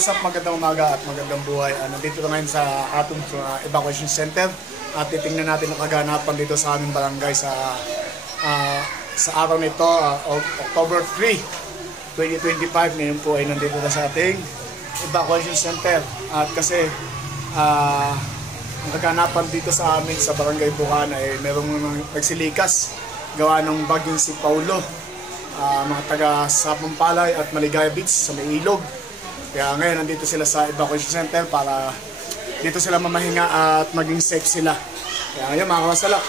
What's up, magandang umaga at magandang buhay. Nandito na ngayon sa atong evacuation center at titingnan natin ang kaganapan dito sa aming barangay sa araw nito, October 3, 2025. Ngayon po ay nandito na sa ating evacuation center at kasi ang kaganapan dito sa amin sa barangay Bukana ay merong nagsilikas gawa ng bagyong si Paulo, mga taga Sapumpalay at Maligaya Beach sa may ilog. Kaya ngayon nandito sila sa evacuation center para dito sila mamahinga at maging safe sila. Kaya ngayon mga kawasalak,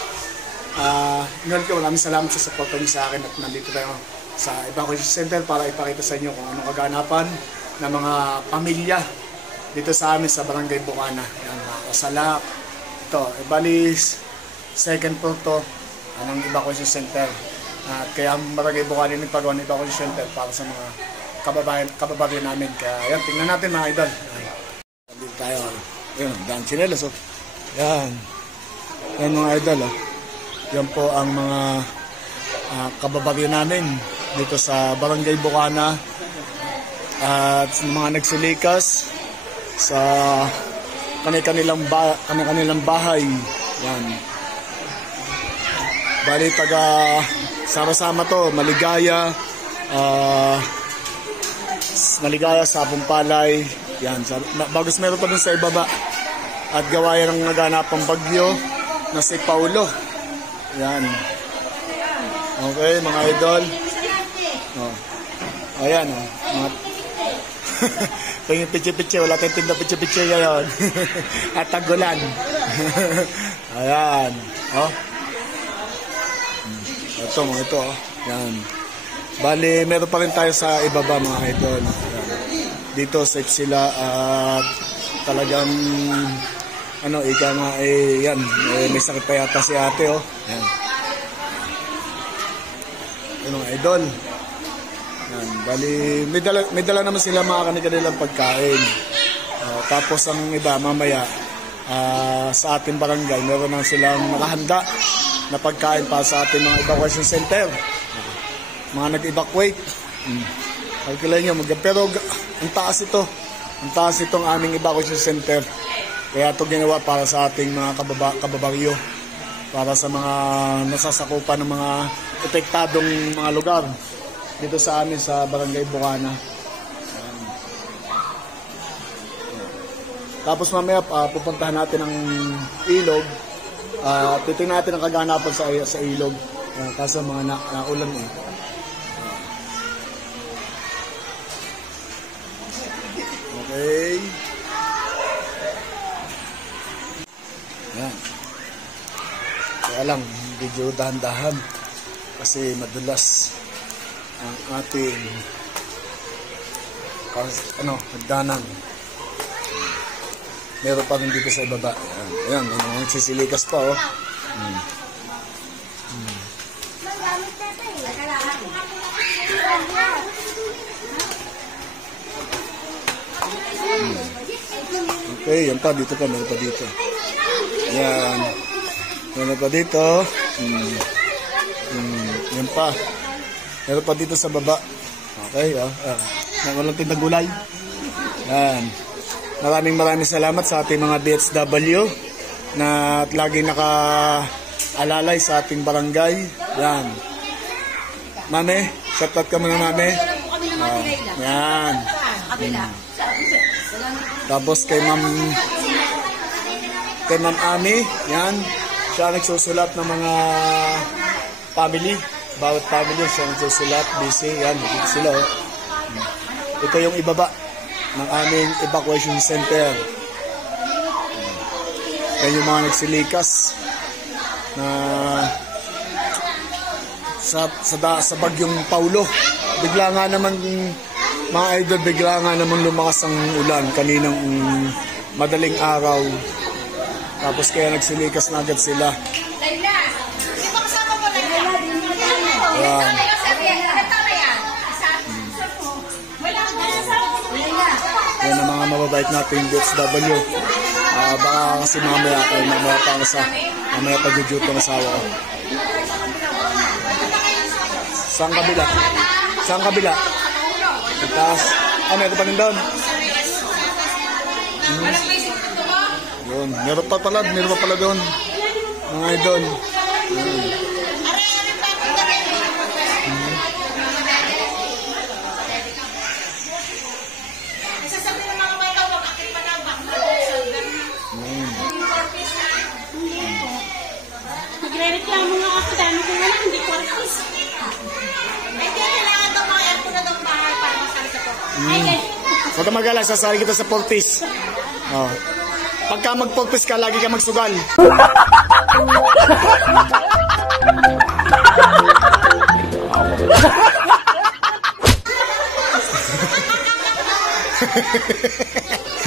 maraming salamat sa support niyo sa akin at nandito tayo sa evacuation center para ipakita sa inyo kung anong kaganapan ng mga pamilya dito sa amin sa barangay Bukana. Yan mga kawasalak. Ito, bali second floor to ng evacuation center. At kaya ang barangay Bukana yung nagpagawa ng evacuation center para sa mga kababayan namin. Kaya yan, tingnan natin mga idol. Nandito tayo. Yan, daan sinelas. Yan. Yan mga idol. Yan po ang mga kababayan namin dito sa barangay Bukana. At mga nagsilikas sa kanilang bahay. Yan. Bali taga sama-sama to, Maligaya, Sapumpalay, yan. Bagos meron pa dun sa ibaba. At gawayan ng naganapang bagyo na si Paulo. Yan. Okay, mga idol. Ayan, Paging pitche-pitche, wala tayong tinda pitche-pitche ngayon. At tagulan. Ayan. Ito. Yan. Bali, meron pa rin tayo sa ibaba mga idol. Dito safe sila at talagang ika nga yan, may sakit pa yata si ate Yan. Yan mga idol. Yan. Bali, may dala naman sila mga kanilang pagkain. Tapos ang iba mamaya sa ating barangay, meron na silang nakahanda na pagkain para sa ating mga evacuation center. Mga nag-evacuate. Kalkulayan nyo, pero ang taas itong aming evacuation center. Kaya ito ginawa para sa ating mga kababaryo, para sa mga nasasakupan ng mga epektadong mga lugar dito sa amin sa barangay Bukana. Tapos mamaya pupuntahan natin ang ilog. Titingnan natin ang kaganapan sa ilog. Kaso mga naulan Okay. Yan. Kaya lang, medyo dahan-dahan kasi madulas ang ating hagdanan. Meron pa rin dito sa ibaba. Ayan, ang sisilikas pa Okay, yan pa, dito pa, meron pa dito. Yan. Meron pa dito. Yan pa. Meron pa dito sa baba. Okay, walang tindang gulay. Yan. Maraming salamat sa ating mga DSW na laging naka-alalay sa ating barangay. Yan. Mame, shout out ka muna, Mame. Yan. Tapos kay Ma'am Ami, yan. Siya nagsusulat ng mga family. Bawat family siya nagsusulat. Busy, yan. Dito sila, Ito yung ibaba ng aming evacuation center. Yan yung mga nagsilikas na sa bagyong Paulo. Bigla nga naman mga idol, lumakas ang ulan kaninang madaling araw. Tapos kaya nagsilikas na agad sila. Ayan. Yan ang mga mababait nating DSW. Baka kasi mamaya pag-duty ng asawa ko. Saan kabila? Taas. Meron pa rin doon. Yun, meron pa pala doon. Mga idol. Magre-reklamo nga ako dami ko wala, hindi ko artist. Ay, kailangan daw makayag ko na daw bahay para masali sa to. Huwag ka mag-alala, sasali kita sa Portis. Oh. Pagka mag-Portis ka, lagi ka magsugal.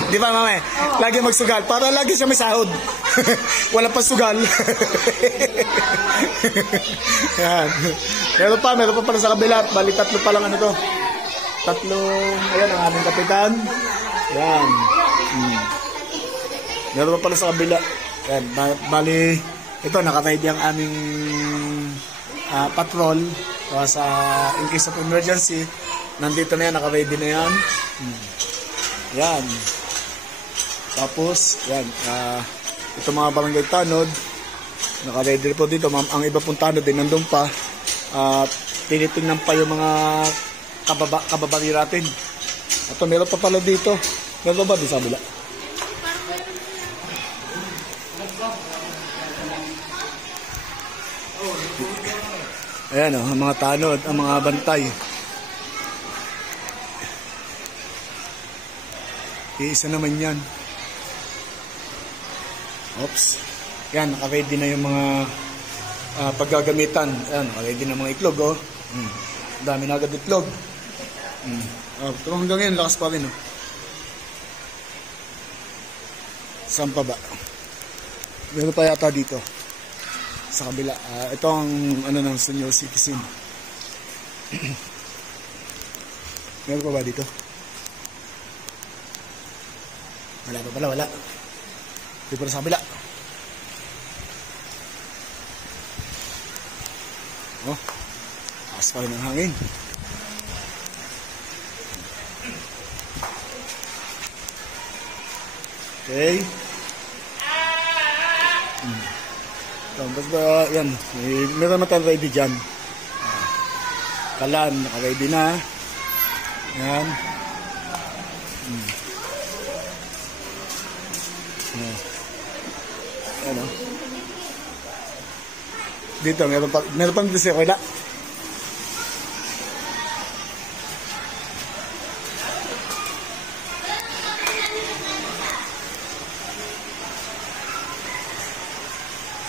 Di ba, mama? Lagi magsugal. Para lagi siya may sahod. Wala pa sugal. Yan. Meron pa pala sa kabila. Bali, tatlo pa lang ano to. Ayan, ang aming kapitan. Yan. Meron pa pala sa kabila. Yan. Bali, ito, naka-ready ang aming patrol. Sa in case of emergency, nandito na yan, naka-ready na yan. Yan. Tapos, yan. Ito mga barangay tanod. Naka-ready po dito. Ang iba pong tanod din nandun pa. Tinitingnan pa yung mga kababari natin. Ito, meron pa pala dito. Meron pa ba di sa bila? Ayan ang mga tanod, ang mga bantay. Iisa naman yan. Oops. Yan, naka-ready na yung mga paggagamitan. Yan, naka-ready na mga itlog, oh. Dami na agad itlog. Pero hanggang ngayon, lakas pa rin, oh. Saan pa ba? Meron pa yata dito. Sa kabila. Ito ang ano ng senior citizen. Meron pa ba dito? Wala pa pala, wala. Dito pa sa kabila. Oh, taas pa rin ang hangin. Okay. Tapos ba, yan. Meron na tayong ready dyan. Kalan, naka-ready na. Yan. Ano? Dito, meron pa dito siya. Wala.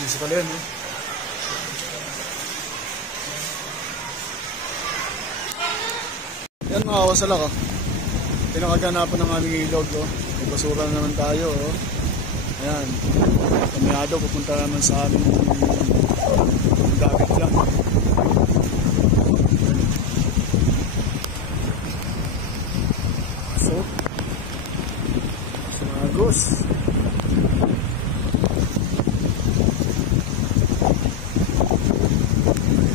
Isa pala yan, eh. Yan mga kawasalak, oh. Pinakaganapan ng aming ilog, oh. May basura naman tayo, oh. Ayan. Kamiyado, pupunta naman sa aming dagat lang. So, Agos.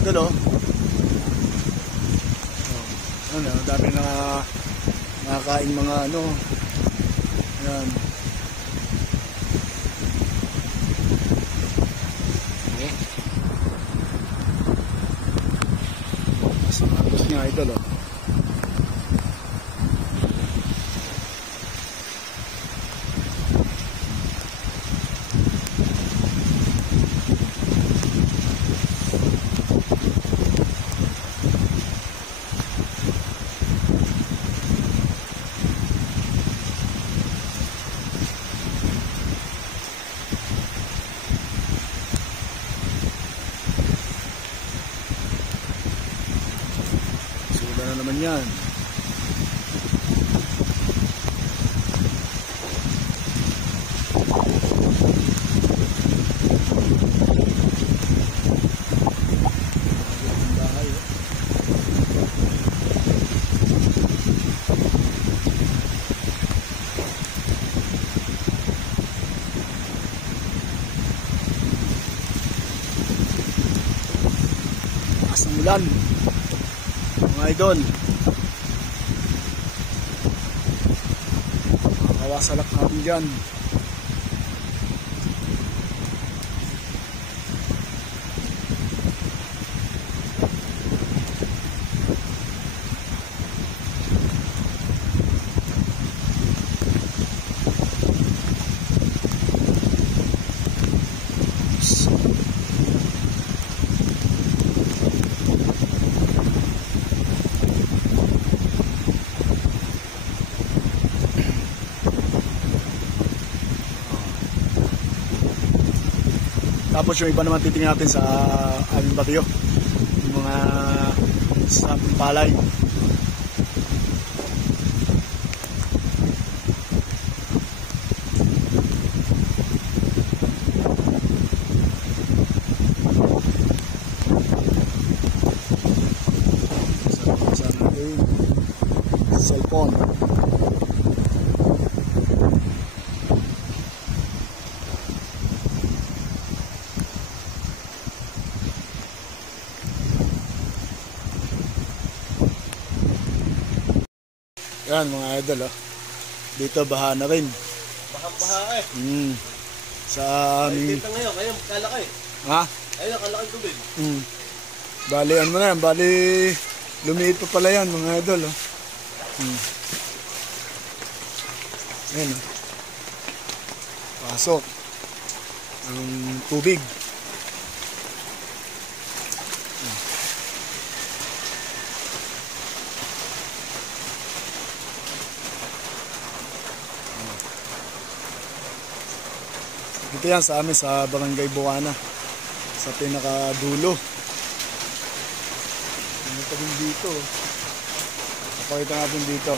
Ito, no? Ano, dami na nakakain mga ano. Ayan. Agos nga ito, no? Na naman yan. Asang ulan mga idol. kawasalak natin dyan. Tapos yung iba naman titingnan natin sa aming bagyo, yung mga palay. Sa ating cellphone. Yan mga idol, oh. Dito baha na rin. Baha eh. Sa aming... Kita ngayon, kaya kalaki. Ha? Ayun, kalaki tubig. Bali, ano mo na yan? Bali, lumiit pa pala yan mga idol, oh. Ayan, oh. Pasok ang tubig. Dito yan sa amin sa Barangay Buana, sa pinakadulo. Ano pa din dito? Napakita natin dito.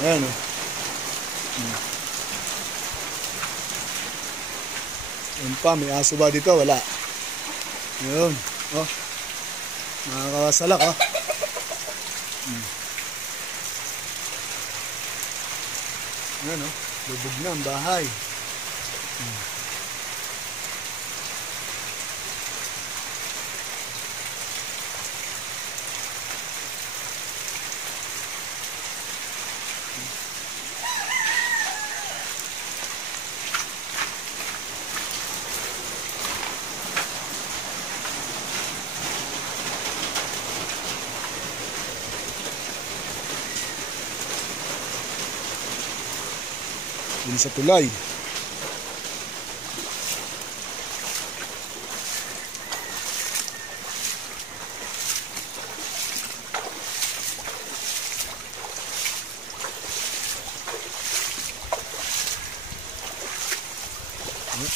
Ayan, oh. Ayan pa, may aso ba dito? Wala. Ayan, oh. Nakakawasalak, oh. Ayan, oh. Lubog na ang bahay. Din sa tulay.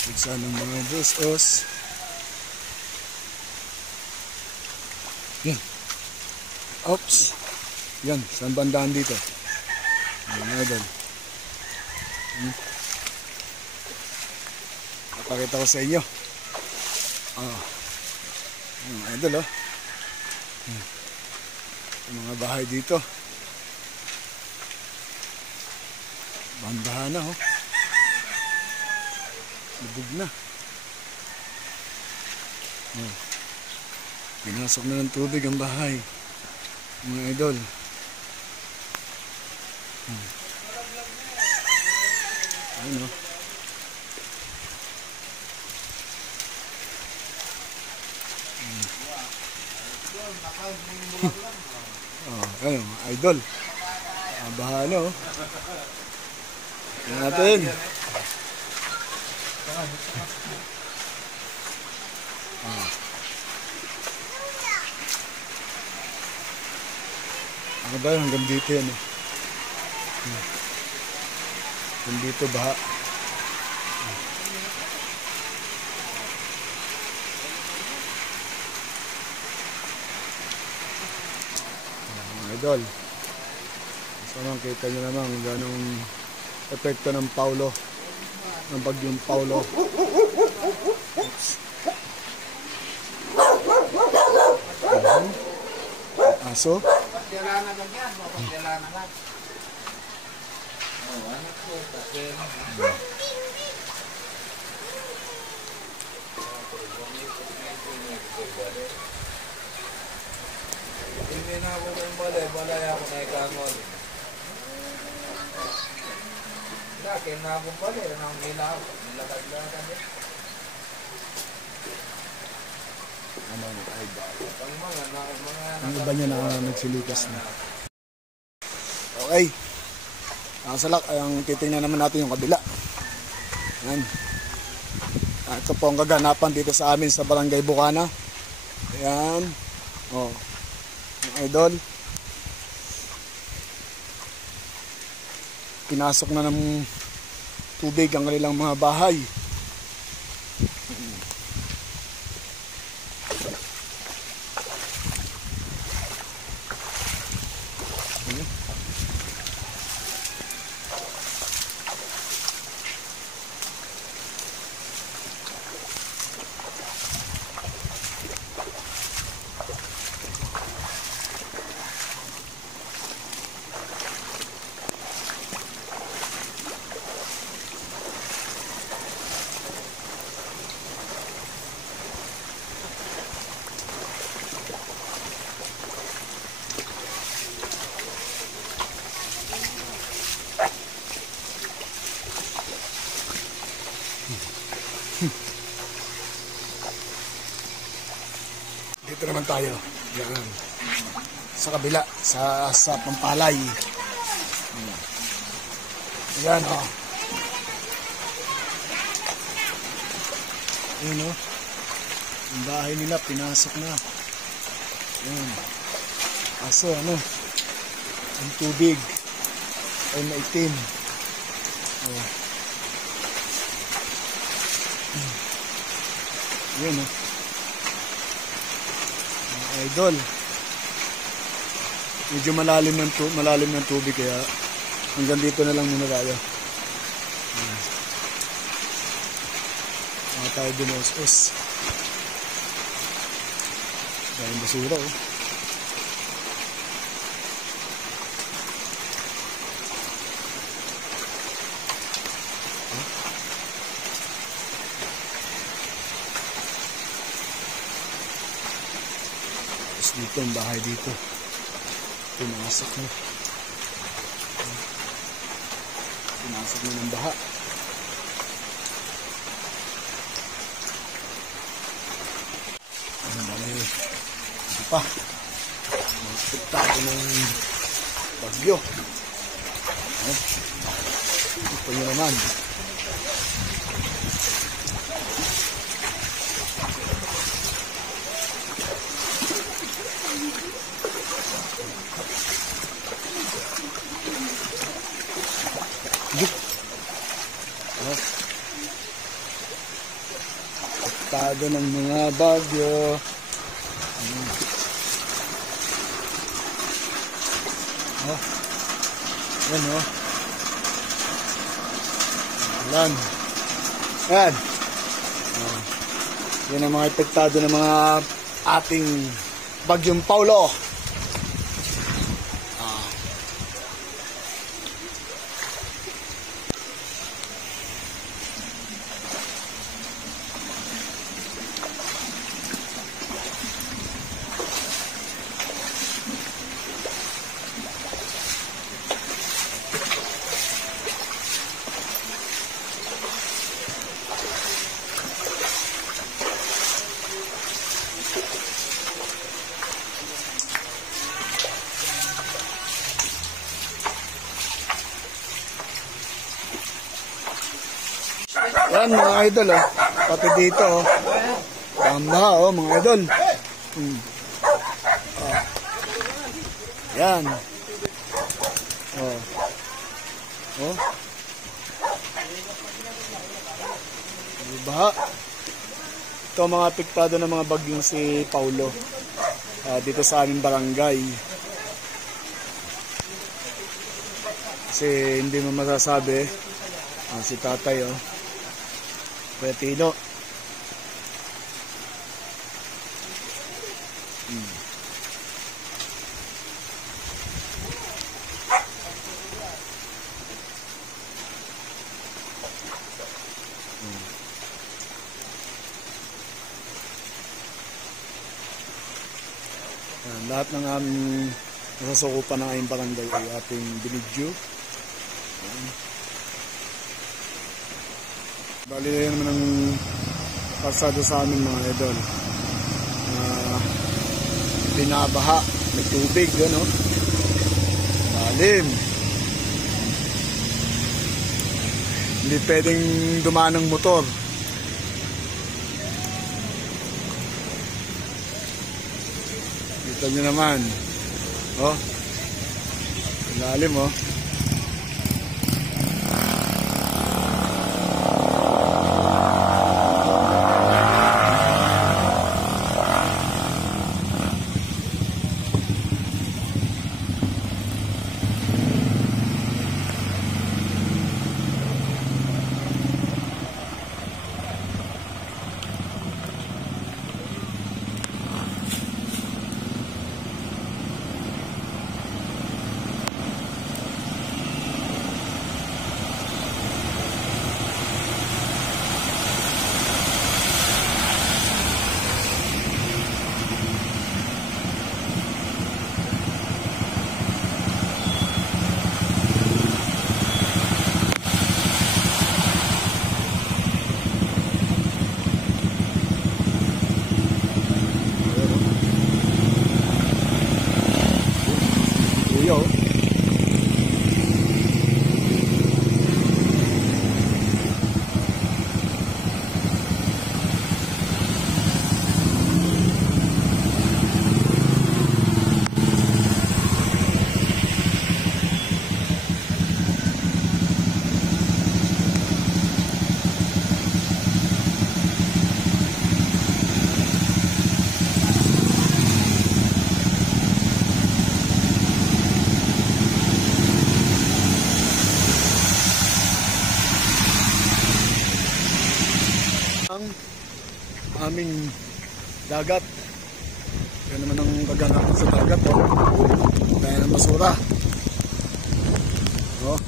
Pagsa ng mga busos. Yan. Oops. Yan. Saan bandaan dito? Mga idol. Napakita ko sa inyo. Mga idol, oh. Yung mga bahay dito. Bandahan na, oh. Lubog na. Pinasok na ng tubig ang bahay. Mga idol. Ayun, oh. Ayun, idol. Baha na, oh. Tingnan natin. Ano ba yun? Hanggang dito yan, eh. Hanggang dito baha. Idol, so makita nyo naman ganong epekto ng Paulo, ng bagyong Paulo. Oops. Aso. Hindi na ako ng balay ako na ikangon. Ano ni idol. Ang iba niya na nagsilikas na. Okay. Ang salak, ang titingnan naman natin yung kabila. Yan. Ito po ang kaganapan dito sa amin sa Barangay Bukana. Ayan. Oh. Ang idol. Pinasok na ng tubig ang kanilang mga bahay. Dito naman tayo. Yan. Sa kabila, sa Pampalay. Yan, oh. Yan, oh. Ang bahay nila, pinasok na. Yan. Kaso, ano, ang tubig ay maitim. Oh. Yan, oh. Idol, medyo malalim ng tubig kaya hanggang dito na lang muna tayo. Tayo dumosos. Dahil basura, oh. Dito ang bahay dito. Pinasok na. Pinasok na ng baha. Ano ba na yun? Ito pa. Magpagtako ng bagyo. Ito nyo naman. Pagtado ng mga bagyo. Oh. Yan, oh. Yan. Yan. Oh. Yan ang mga epektado ng mga ating bagyong Paulo. Yan mga idol, oh. Pati dito, oh. Tamba, oh, mga idol. Oh. Yan. Oh. Oh. Diba? Ito mga apektado ng mga bagyong si Paulo. Dito sa aming barangay. Kasi hindi mo masasabi. Si tatay, oh. Petino. Lahat ng aming nasasukupan ng aming barangay ay ating binidyo. Bali naman ang pasado sa amin mga idol. Binabaha, may tubig, ano? Lalim. Hindi pwedeng dumaan ng motor. Kita nyo naman. Oh. Lalim, oh. Aming dagat. Yan naman ang kaganapan sa dagat, oh. Kaya ng basura. Oh.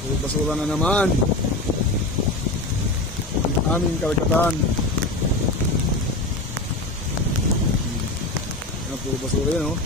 Puro basura na naman. Ang aming karagatan. Yan, puro basura yan, oh.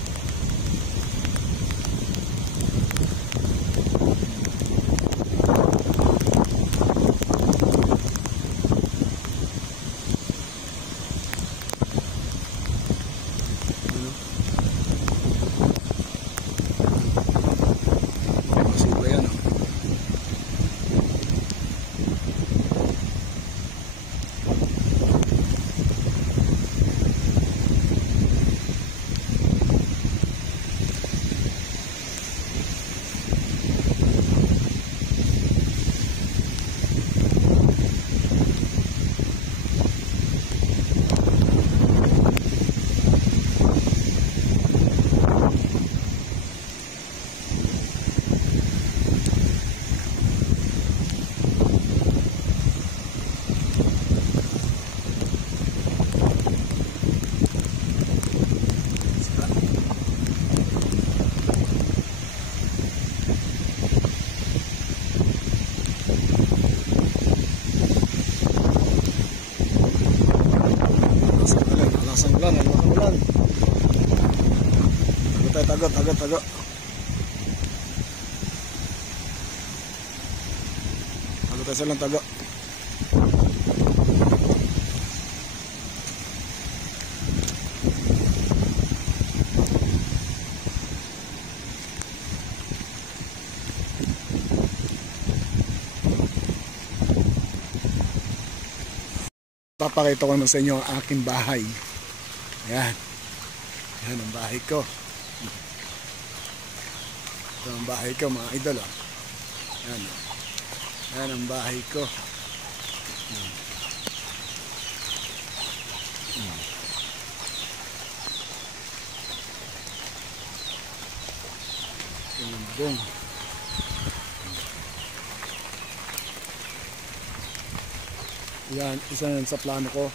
Tago. Tago tayo silang tago. Papakita ko na sa inyo ang aking bahay. Ayan. Ayan ang bahay ko. Ito ang bahay ko mga idol, oh. Yan, yan ang bahay ko. Bong. Yan, isa yan sa plano ko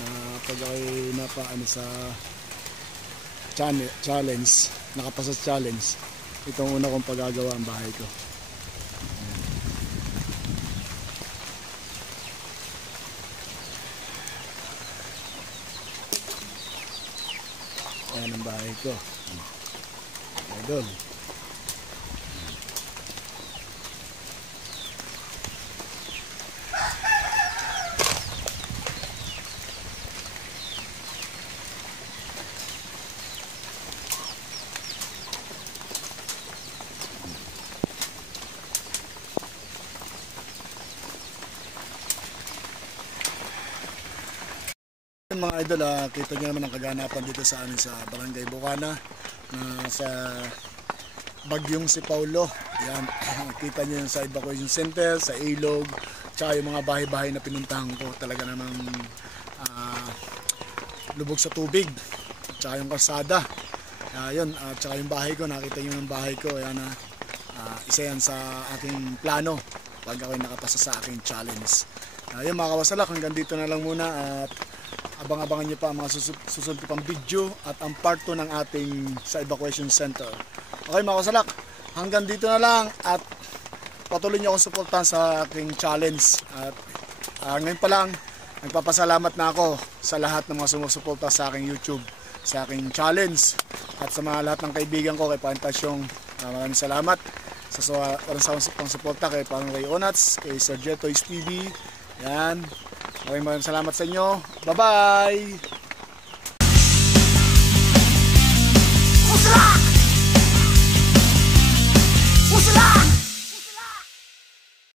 na pag ay napaano sa challenge, nakapasa sa challenge, itong una kong paggagawa ang bahay ko. Ayan ang bahay ko. Idol. Ayun mga idol, kita niyo naman ang kaganapan dito sa amin sa Barangay Bukana na sa bagyong si Paulo. Yan, kita niyo sa evacuation center, sa ilog, tsaka yung mga bahay-bahay na pinuntahan ko. Talaga namang lubog sa tubig, tsaka yung kalsada. Yun, tsaka yung bahay ko, nakita niyo yung bahay ko. Yan, isa yan sa aking plano pag ako'y nakapasa sa aking challenge. Yun mga kawasalak, hanggang dito na lang muna at abang-abangan nyo pa ang mga susunod ko pang video at ang part 2 ng ating sa evacuation center. Okay mga kawasalak, hanggang dito na lang at patuloy nyo akong suportahan sa aking challenge. At ngayon pa lang, nagpapasalamat na ako sa lahat ng mga sumusuporta sa aking YouTube, sa aking challenge at sa mga lahat ng kaibigan ko kay Pantasyong. Maraming salamat sa walang pang suporta kay Pang Ray Onats, kay Sir Jetoys TV. Yan. Maraming salamat sa inyo. Bye-bye!